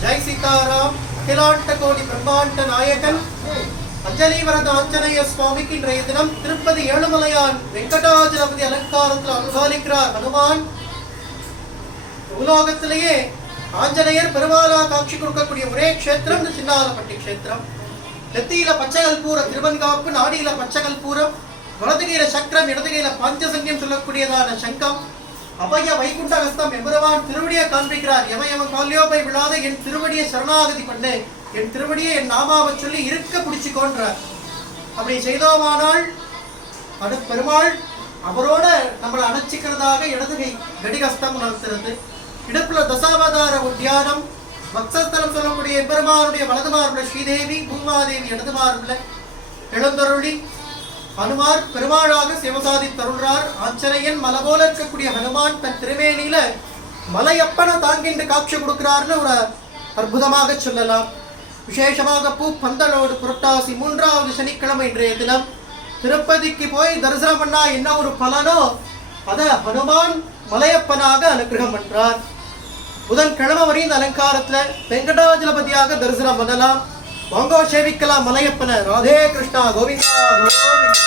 जय सीताराम अखिलांड कोटि ब्रह्मांड नायकन अंजलीवरद आंजनेय स्वामी की इन्றைய தினம் திருப்பதி ஏழுமலையான் வெங்கடாஜலபதி அலங்காரத்தில் அனுபவிக்கிறார் ஹனுமான். உலோகத்திலேயே ஆஞ்சநேயர் பெருமாளா காட்சி கொடுக்கக்கூடிய ஒரே க்ஷேத்திரம் இந்த சின்னாலப்பட்டி க்ஷேத்திரம். நெத்தியில பச்சைகல்பூர திருவன்காப்பு, நாடியில பச்சைகல்பூரம், வலதுகையில சக்கரம், இடதுகையில பஞ்சசங்கியம் சொல்லக்கூடியதான சங்கம், அபய வைகுண்ட ஹஸ்தம் எம்பெருமான் திருவடியை காண்பிக்கிறார். எவன் கால்யோபை விழாத என் திருவடியை சரணாகதி பண்ணு, என் திருவடியை என் நாமாவை சொல்லி இருக்க பிடிச்சிக்கோன்றார். அப்படி செய்தோமானால் அது பெருமாள் அவரோட நம்மளை அணைச்சிக்கிறதாக இடதுகை கடிகஸ்தம் உணர்த்துறது. இடுப்புல தசாவதார உத்தியானம், பக்தஸ்தலம் சொல்லக்கூடிய எம்பெருமானுடைய வலது மார்புல ஸ்ரீதேவி, பூமாதேவி இடது மார்புல எழுந்தருளி ஹனுமார் பெருமாளாக சிவசாதி தருள்றார். ஆஞ்சநேயன் மலை போல இருக்கக்கூடிய ஹனுமான் தன் திருமேனியில மலையப்பனை தாங்கின்று காட்சி கொடுக்கிறார்னு ஒரு அற்புதமாக சொல்லலாம். விசேஷமாக பூ பந்தலோடு புரட்டாசி 3வது சனிக்கிழமை இன்றைய தினம் திருப்பதிக்கு போய் தரிசனம் பண்ணா என்ன ஒரு பலனோ அத ஹனுமான் மலையப்பனாக அனுகிரகம் பண்றார். புதன்கிழமை வரை இந்த அலங்காரத்துல வெங்கடாஜலபதியாக தரிசனம் பண்ணலாம். வாங்கோ சேவிக்கலாம் மலையப்பன. ராதே கிருஷ்ணா கோவிந்தா கோவிந்தா.